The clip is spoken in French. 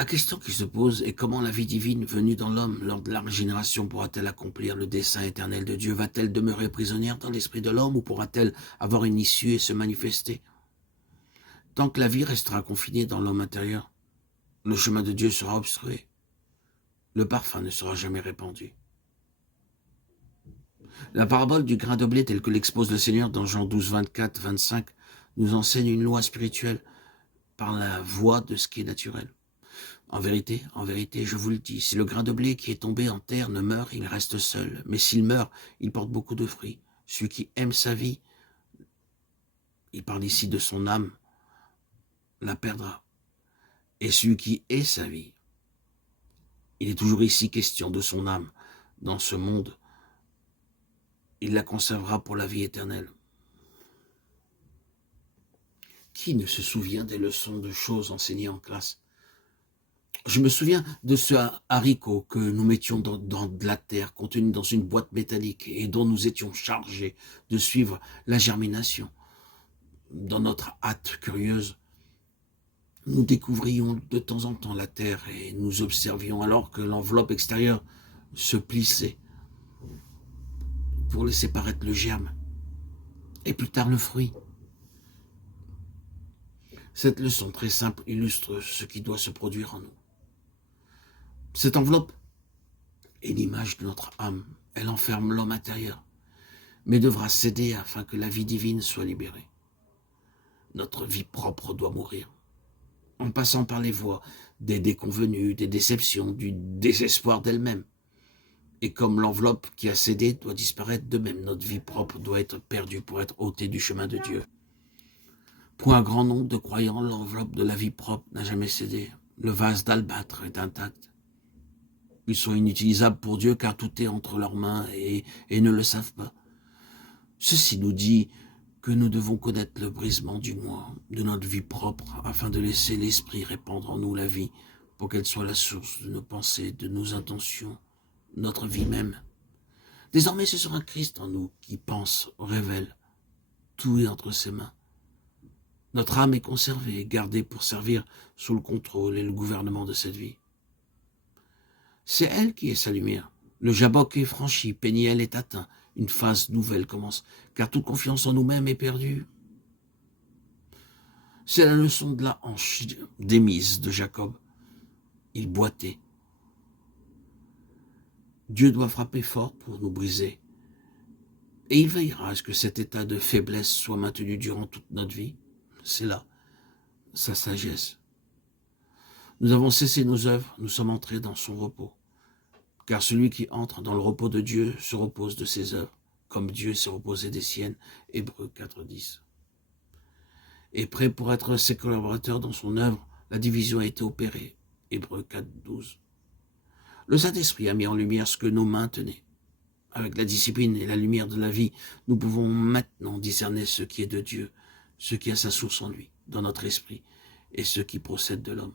La question qui se pose est comment la vie divine venue dans l'homme lors de la régénération pourra-t-elle accomplir le dessein éternel de Dieu? Va-t-elle demeurer prisonnière dans l'esprit de l'homme ou pourra-t-elle avoir une issue et se manifester? Tant que la vie restera confinée dans l'homme intérieur, le chemin de Dieu sera obstrué. Le parfum ne sera jamais répandu. La parabole du grain de blé telle que l'expose le Seigneur dans Jean 12, 24, 25 nous enseigne une loi spirituelle par la voie de ce qui est naturel. En vérité, je vous le dis, si le grain de blé qui est tombé en terre ne meurt, il reste seul. Mais s'il meurt, il porte beaucoup de fruits. Celui qui aime sa vie, il parle ici de son âme, la perdra. Et celui qui est sa vie, il est toujours ici question de son âme. Dans ce monde, il la conservera pour la vie éternelle. Qui ne se souvient des leçons de choses enseignées en classe? Je me souviens de ce haricot que nous mettions dans de la terre contenu dans une boîte métallique et dont nous étions chargés de suivre la germination. Dans notre hâte curieuse, nous découvrions de temps en temps la terre et nous observions alors que l'enveloppe extérieure se plissait pour laisser paraître le germe et plus tard le fruit. Cette leçon très simple illustre ce qui doit se produire en nous. Cette enveloppe est l'image de notre âme. Elle enferme l'homme intérieur, mais devra céder afin que la vie divine soit libérée. Notre vie propre doit mourir, en passant par les voies des déconvenues, des déceptions, du désespoir d'elle-même. Et comme l'enveloppe qui a cédé doit disparaître, de même notre vie propre doit être perdue pour être ôtée du chemin de Dieu. Pour un grand nombre de croyants, l'enveloppe de la vie propre n'a jamais cédé. Le vase d'albâtre est intact. Ils sont inutilisables pour Dieu car tout est entre leurs mains et ne le savent pas. Ceci nous dit que nous devons connaître le brisement du moi, de notre vie propre, afin de laisser l'Esprit répandre en nous la vie, pour qu'elle soit la source de nos pensées, de nos intentions, notre vie même. Désormais, ce sera Christ en nous qui pense, révèle. Tout est entre ses mains. Notre âme est conservée, gardée pour servir sous le contrôle et le gouvernement de cette vie. C'est elle qui est sa lumière. Le Jabbok est franchi, Péniel est atteint. Une phase nouvelle commence, car toute confiance en nous-mêmes est perdue. C'est la leçon de la hanche démise de Jacob. Il boitait. Dieu doit frapper fort pour nous briser. Et il veillera à ce que cet état de faiblesse soit maintenu durant toute notre vie. C'est là sa sagesse. Nous avons cessé nos œuvres, nous sommes entrés dans son repos. Car celui qui entre dans le repos de Dieu se repose de ses œuvres, comme Dieu s'est reposé des siennes. Hébreux 4.10. Et prêt pour être ses collaborateurs dans son œuvre, la division a été opérée. Hébreux 4.12. Le Saint-Esprit a mis en lumière ce que nos mains tenaient. Avec la discipline et la lumière de la vie, nous pouvons maintenant discerner ce qui est de Dieu, ce qui a sa source en lui, dans notre esprit, et ce qui procède de l'homme.